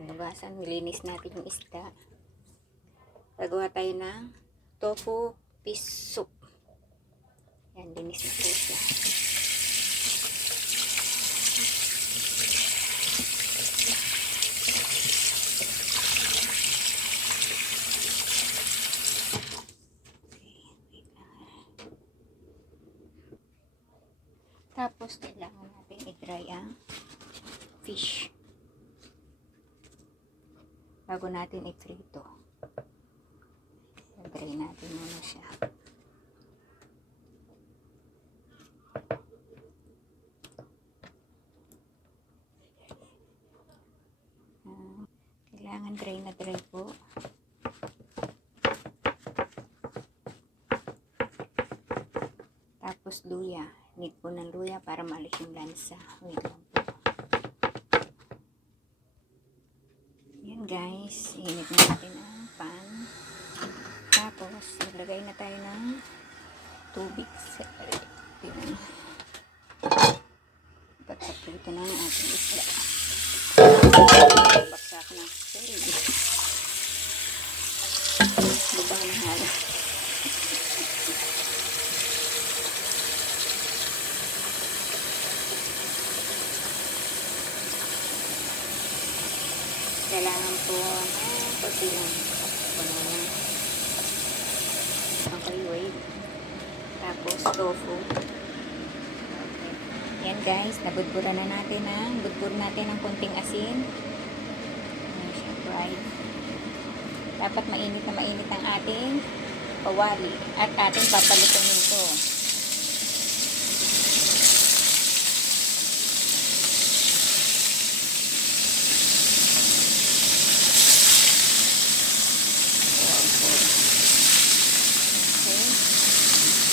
Hinugasan, nilinis natin yung isda. Gagawa tayo ng tofu fish soup. Yan, linis na po siya. Tapos, kailangan natin i-dry ang fish bago natin i-prito. I-dry natin muna siya. Kailangan dry na dry po. Tapos luya. Need po ng luya para maalis yung lansa. Wait lang po. Yan guys. Init na natin ang pan. Tapos, naglagay na tayo ng tubig sa pinang. Pagsaprito na ang ating isla. Baksak na. Sorry. Lubang na hala. Kailangan po pagsilang puno na. Okay, wait. Tapos tofu. Okay. Yan guys, nabudburan na natin budbur natin ng konting asin. Ayan siya, fried. Dapat mainit na mainit ang ating kawali at ating papalutunin ito.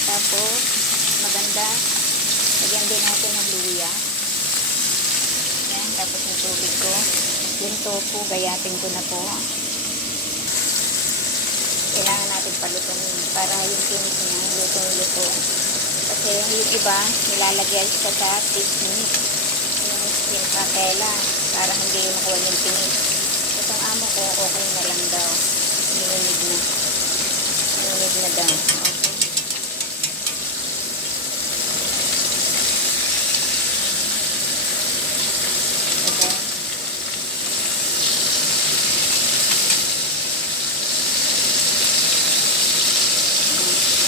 Tapos, maganda, lagyan din natin ng luya. Yan, tapos yung tubig ko. Yung tofu, gayatin ko na po. Kailangan natin palutunin para yung tinis niya, lutong-luto. Kasi yung iba, nilalagyan siya sa fish meat. Yung kakela, para hindi yung makuha yung tinis. At ang amo ko, okay na lang daw. Ninunig na. Ninunig na daw.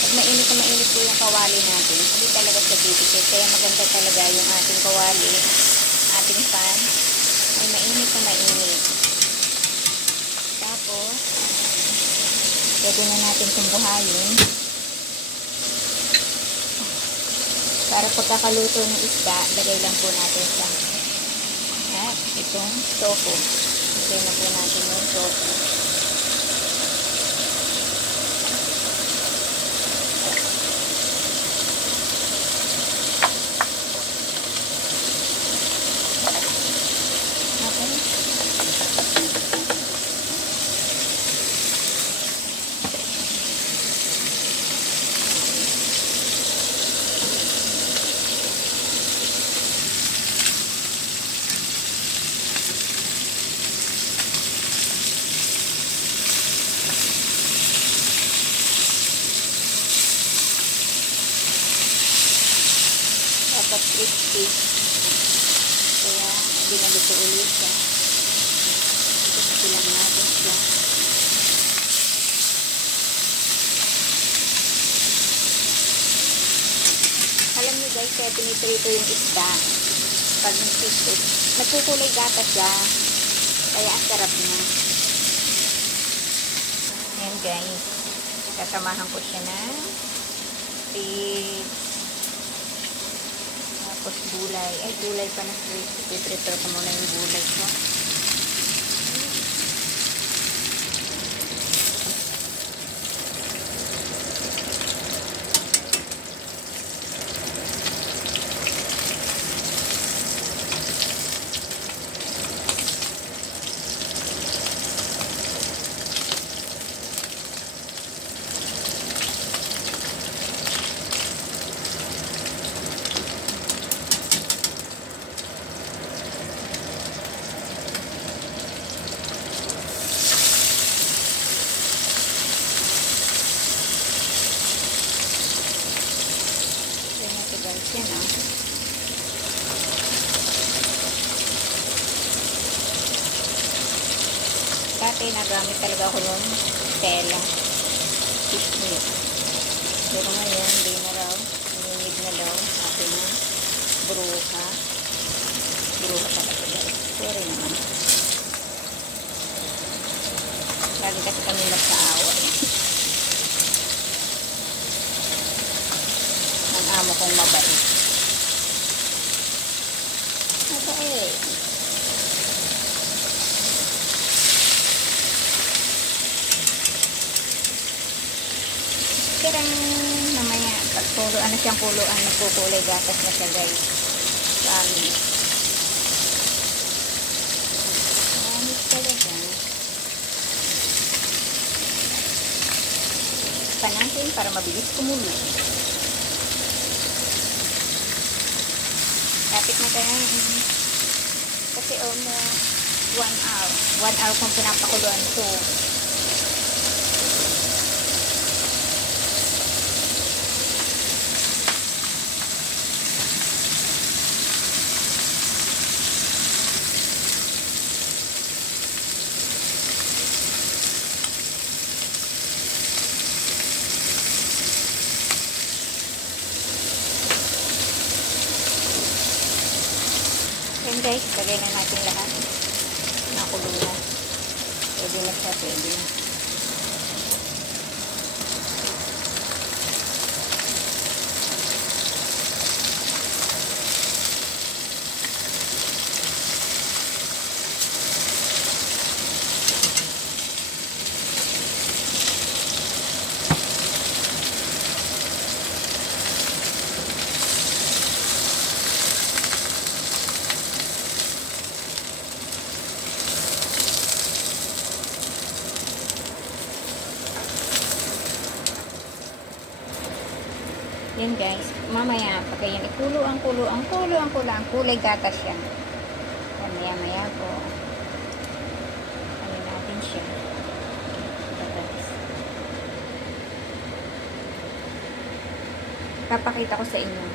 Mainit na mainit po yung kawali natin. Hindi talaga sa bibigay. Kaya maganda talaga yung ating kawali, ating pan, ay mainit na mainit. Tapos, pwede na natin itong buhayin. Para pagkakaluto ng isda, lagay lang po natin sa itong tofu. Lagay na po natin yung tofu. Dapat crispy. Kaya binaluto ulit siya. Crispy lang natin siya. Alam niyo guys, kaya piniprito yung isda. Pag nagprito, nagkukulay dapat siya. Kaya ang sarap niya. Ayan guys. Kasamahan ko siya na tapos gulay. Ay, gulay pa na. I-prepare ko muna yung gulay ko. dati nagamit talaga ako nun tela, fish meat. Pero ngayon hindi na raw, nanginid na daw, sabi na bruha talaga guys. Sorry naman, lagi kasi kami nagkaaway ng amo kong mabait. Mabait. Pero mamaya pag kuluan na siyang kuluan, nagkukulay gatas na siya guys. Promise. Promise talaga. Pa natin para mabilis kumulo. Lapit na tayo. Kasi almost 1 hour. 1 hour kung pinapakuluan ito. Yan guys, lagay na natin lahat. Nakulo na. Pwede na siya, pwede na. Yan guys, mamaya pag yan ikulo ang kulay gatas yan. Yan maya po. Ano natin siya. Gatas. Papakita ko sa inyo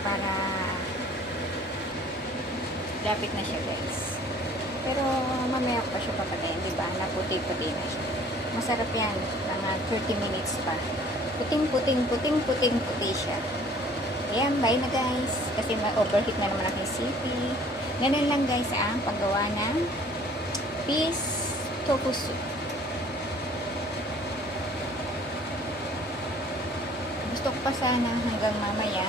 para lapit na siya guys. Pero mamaya ko pa siya papatayin, di ba? Naputi-puti na siya. Masarap yan, mga 30 minutes pa. Puting-puti siya. Ayan, bye na guys. Kasi ma-overheat na naman ang CP. Ganun lang guys ang paggawa ng fish tofu soup. Gusto ko pa sana hanggang mamaya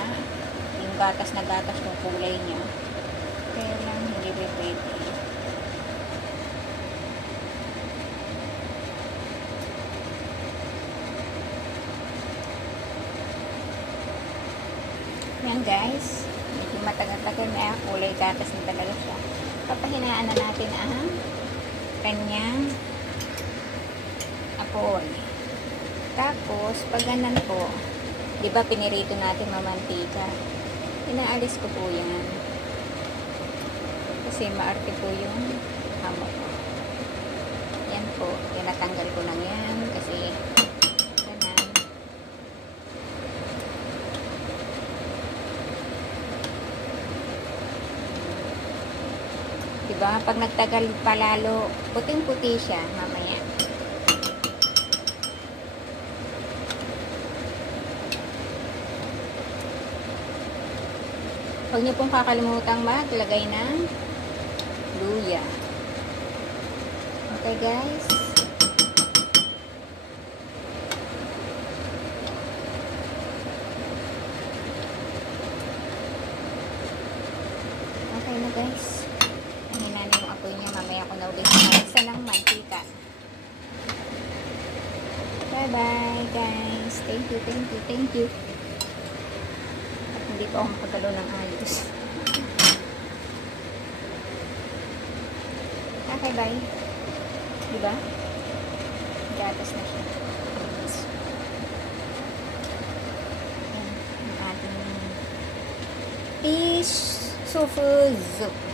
yung gatas na gatas ng kulay niya. Kaya lang hindi pwede. Yan guys, medyo matagal-tagal na kulay gatas na talaga siya. Papahinaan na natin ang kanyang apoy. Tapos, pag ganan po, di ba pinirito natin mamantika? Inaalis ko po yan. Kasi maarte po yung hamok. Yan po, tinatanggal ko lang yan kasi diba? Pag nagtagal palalo, puting-puti siya mamaya. Huwag niyo pong kakalimutang maglagay ng luya. Okay guys? Okay na guys. Mamaya ko na ulit isa ng mantika. Bye bye guys. Thank you. At hindi pa ako makagalo ng ayos. Okay, bye. Diba? Gatas na siya. Yan. Ang ating fish tofu soup.